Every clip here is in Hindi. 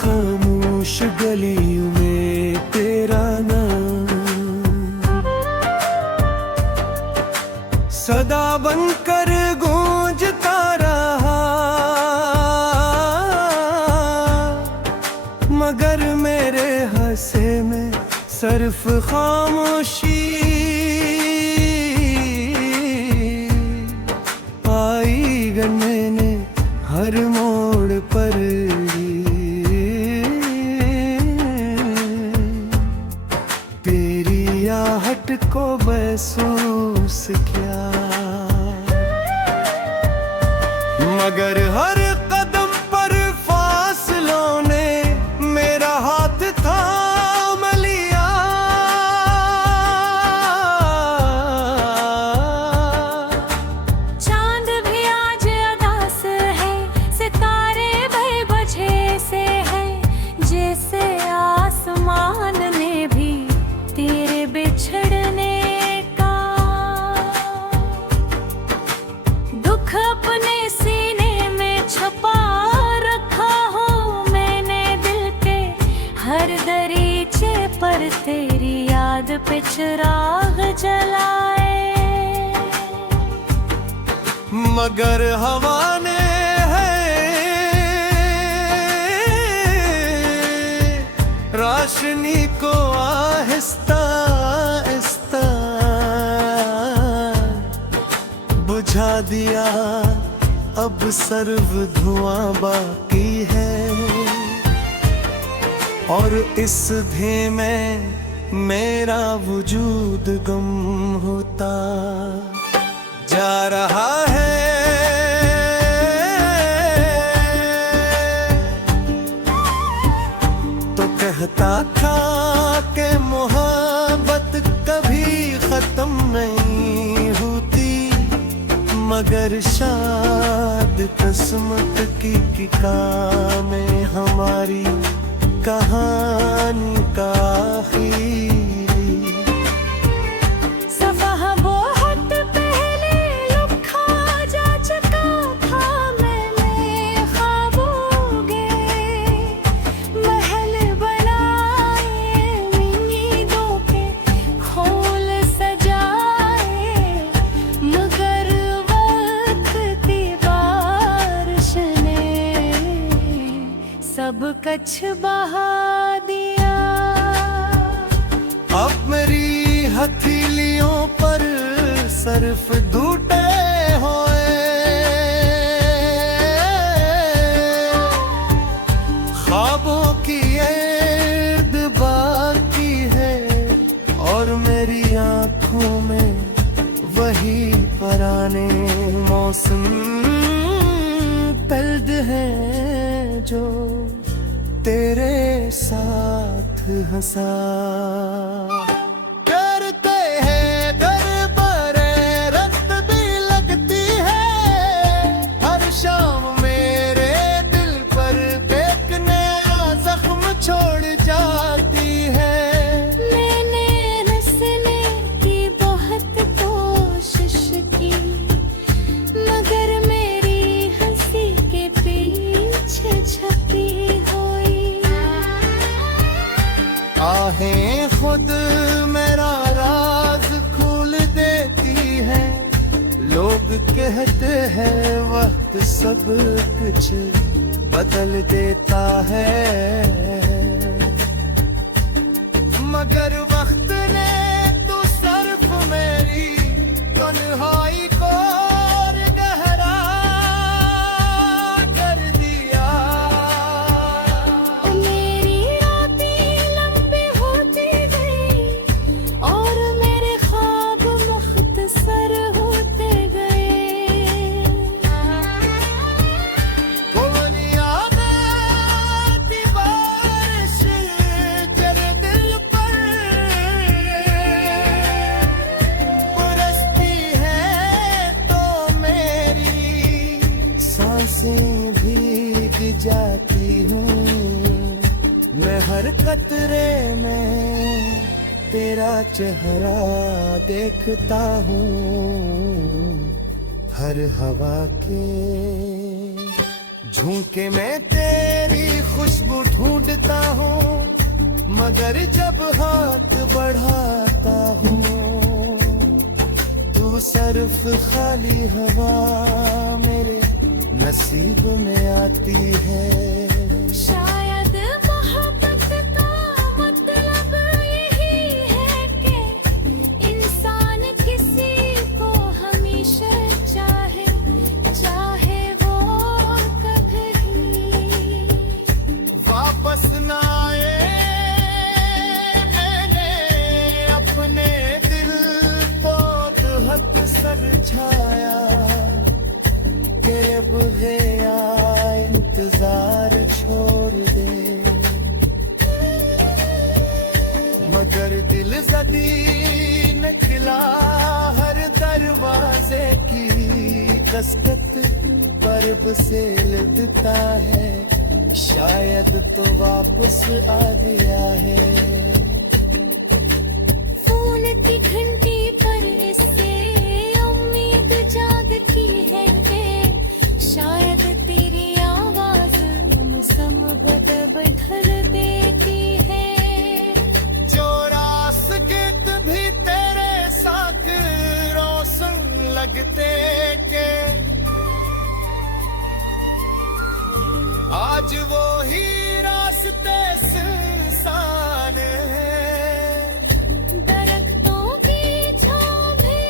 खामोश गलियों में तेरा नाम सदा बनकर गूंजता रहा, मगर मेरे हंसे में सिर्फ खामोशी पाई गर मैंने हर मोड़ पर। तेरी आहट को महसूस किया, मगर हर कदम पर फासलों ने मेरा हाथ थाम लिया। चांद भी आज उदास है, सितारे बेवजह से है, जैसे आसमान ने भी तेरे बिछड़ने का दुख अपने सीने में छुपा रखा हूँ मैंने दिल के हर दरीचे पर तेरी याद पे चिराग जलाए। मगर हवा ने रोशनी को आहिस्ता आहिस्ता बुझा दिया, अब सर्व धुआं बाकी है, और इस धीमे मेरा वजूद गम होता जा रहा है। कहता था कि मोहब्बत कभी खत्म नहीं होती, मगर शायद किस्मत की काम में हमारी कहानी का आखिरी सफा बहुत पहले लिखा जा चुका था मैंने ख्वाबों के महल बनाए, उम्मीदों के खोल सजाए, मगर वक्त की बारिश ने सब कछ बहा दिया। अब मेरी हथेलियों पर सिर्फ टूटे हुए ख्वाबों की याद बाकी है, और मेरी आंखों में वही पुराने मौसम पल्द हैं जो तेरे साथ हंसा करते हैं। घर पर रत भी लगती है, हर शाम मेरे दिल पर एक नया जख्म छोड़ जाती है। मैंने रसने की बहुत कोशिश की, मगर मेरी हंसी के पीछे छपी हुई आहें खुद मेरा राज खोल देती है। लोग कहते हैं वक्त सब कुछ बदल देता है, मगर वक्त ने तो सिर्फ मेरी तन्हाई को और गहरा कर दिया। मेरी रातें लंबी होती गई और मेरे ख्वाब मुख्तसर होते गए। गोलियां आती बारिश तेरे दिल पर बरसती है, तो मेरी सांसें भीग जाती हूँ। मैं हर कतरे में तेरा चेहरा देखता हूँ, हर हवा के झोंके में तेरी खुशबू ढूंढता हूँ, मगर जब हाथ बढ़ाता हूँ तू सिर्फ खाली हवा मेरे नसीब में आती है। शायद मोहब्बत का मतलब यही है कि इंसान किसी को हमेशा चाहे, चाहे वो कभी वापस न आए। मैंने अपने दिल को हद समझाया कि अब गया इंतजार छोड़ दे, मगर दिल जदी निकला हर दरवाजे की दस्तक परब से लगता है, शायद तो वापस आ गया है। फूल की घंटी पर इससे उम्मीद जागती है, शायद तेरी आवाज मौसम बदल देती है। जो रास गीत भी तेरे साथ रोशन लगते के आज वो ही रास्ते सुनसान है। दरख्तों की छाँव भी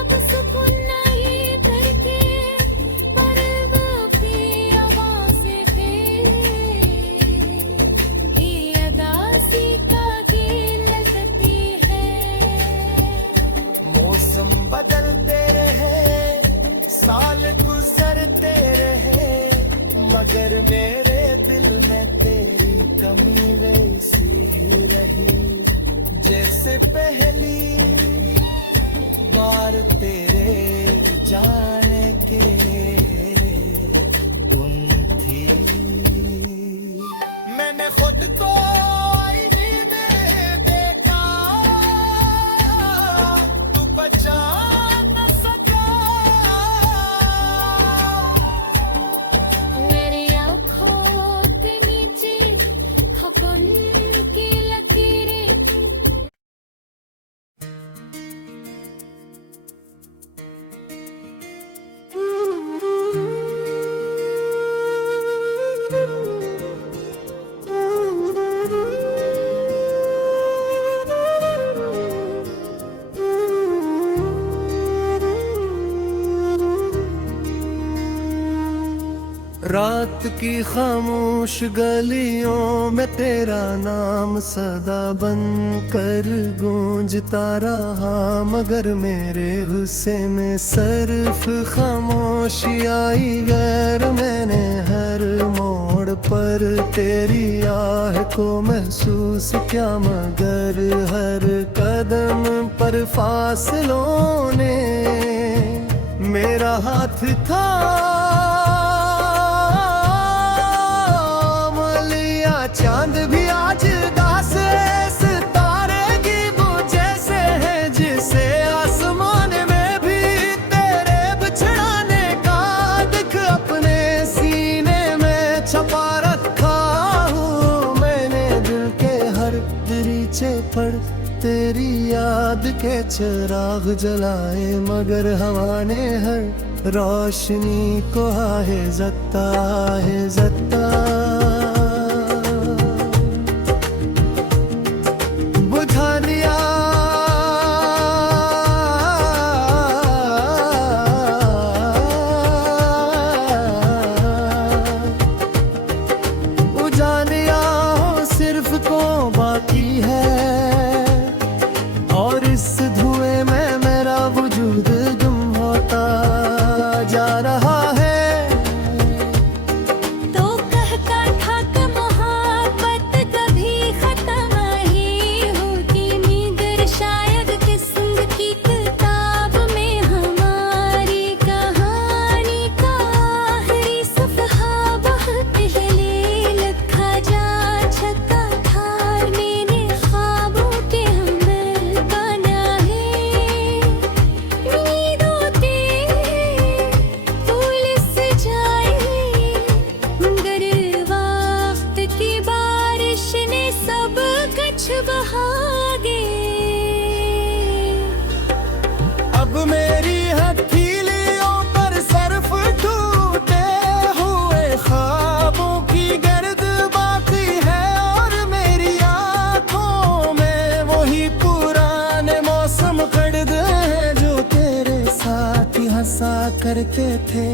अब सुकून नहीं करके, पर्वों की आवाज़ें भी अदासी का गीत लगती है। मौसम बदलते रहे, साल गुजरते रहे, मगर मेरे दिल में तेरी कमी वैसी ही रही, जैसे पहली बार तेरे जाने के तुम थी। मैंने खुद को आईने में देखा, तू बचा न सका। मेरी आँखों के नीचे खपन की लकीरें, रात की खामोश गलियों में तेरा नाम सदा बन कर गूंजता रहा, मगर मेरे गुस्से में सिर्फ खामोशी आई गैर। मैंने हर मोड़ पर तेरी आह को महसूस किया, मगर हर कदम पर फासलों ने मेरा हाथ था चांद भी आज दास सितारे की बुझे से है, जिसे आसमान में भी तेरे बिछड़ाने का दिख अपने सीने में छपा रखा हूँ। मैंने दिल के हर दरीचे पर तेरी याद के चिराग जलाए, मगर हवा ने हर रोशनी को आहे जत्ता है जत्ता। तो करते थे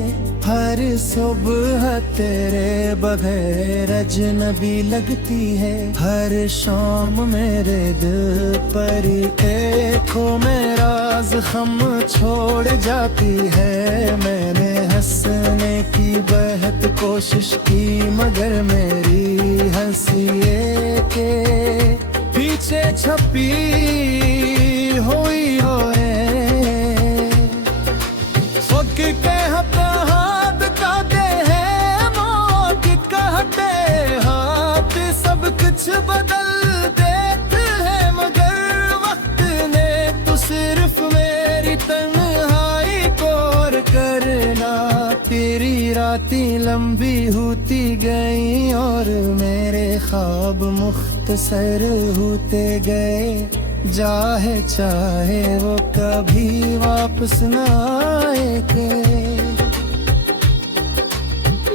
हर सुबह तेरे बगैर अजनबी लगती है हर शाम मेरे दिल पर देखो में राज हम छोड़ जाती है मैंने हंसने की बेहद कोशिश की मगर मेरी हंसी के पीछे छपी हुई होए खुद के हाथ कहते हैं मौत कहते हाथ सब कुछ बदल देते हैं मगर वक्त ने तो सिर्फ मेरी तन्हाई को और करना तेरी रातें लंबी होती गई और मेरे ख्वाब मुख्तसर होते गए जाहे चाहे वो कभी वापस ना आएंगे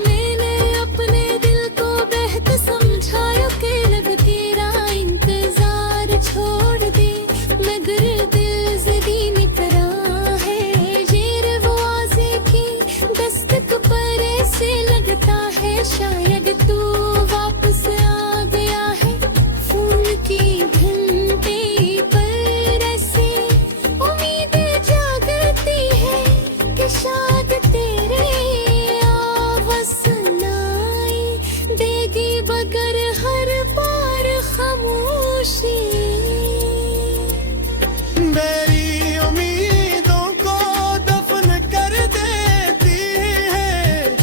मैंने अपने दिल को बेहद समझाया कि लग तेरा इंतजार छोड़ दे मगर दिल ज़िदी निकरा है ये वो आज़े की दस्तक पर ऐसे लगता है शायद तू वापस आ गया है फोन की घंटे पर ऐसे उम्मीद जागती है कि शायद तेरे आवाज़ सुनाई देगी मगर हर बार खामोशी मेरी उम्मीदों को दफन कर देती है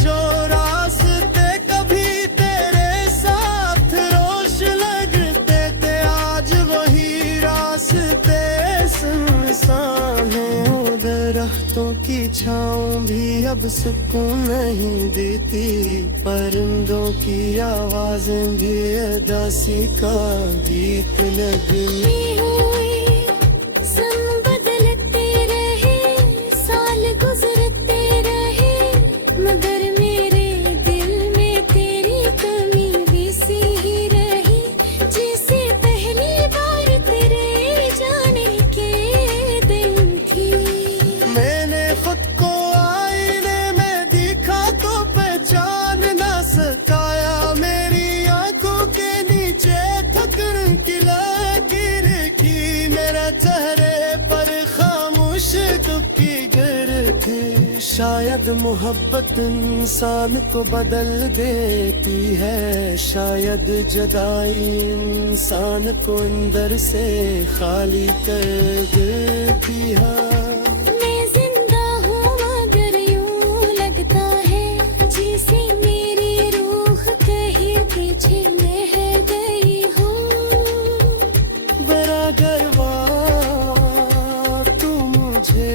जो रास्ते कभी तेरे साथ रोश लगते थे आज वही रास्ते सुनसान हैं दरख्तों की छाँव भी अब सुकून नहीं देती परिंदों की आवाजें भी अदासी का गीत लगनी हुई सन बदलते रहे साल गुजरते रहे मगर मेरे दिल में तेरी कमी भी सी ही रही जैसे पहली बार तेरे जाने के दिन थी मैंने खुद को आईने में देखा तो पहचान ना सकाया मेरी आंखों के नीचे थकन की लकीर की मेरा चेहरे पर खामोश दुखी गर थे शायद मोहब्बत इंसान को बदल देती है शायद जुदाई इंसान को अंदर से खाली कर देती है मैं जिंदा हूँ मगर यूं लगता है जैसे मेरी रूह कहीं पीछे रह गई हो बरागरवा तू मुझे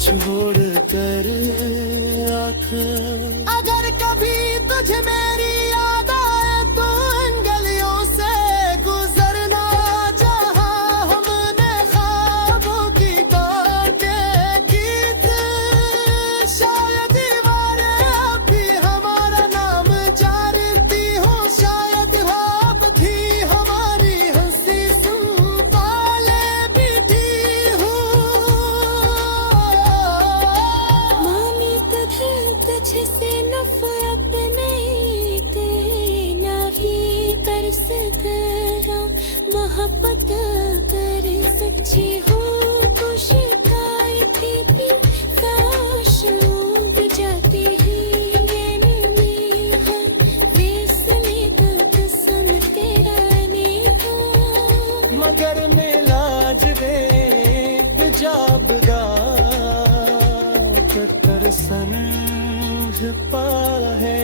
छोड़ कर अगर कभी तुझे मेरी याद आए तो इन गलियों से गुजरना जहाँ हमने ख्वाबों की बातें की थी शायद दीवारें अब भी हमारा नाम जानती हो शायद ख्वाब थी हमारी हंसी संभाले बैठी हो मामी तुझसे नफरत नहीं देना भी कर सकता मोहब्बत कर सच्ची हो तो शिकायत थी कि काश डूब जाती ही ये मेरी है फैसले का कसम तेरा नहीं हो मगर मिलाज दे जाबदा कर संग पा है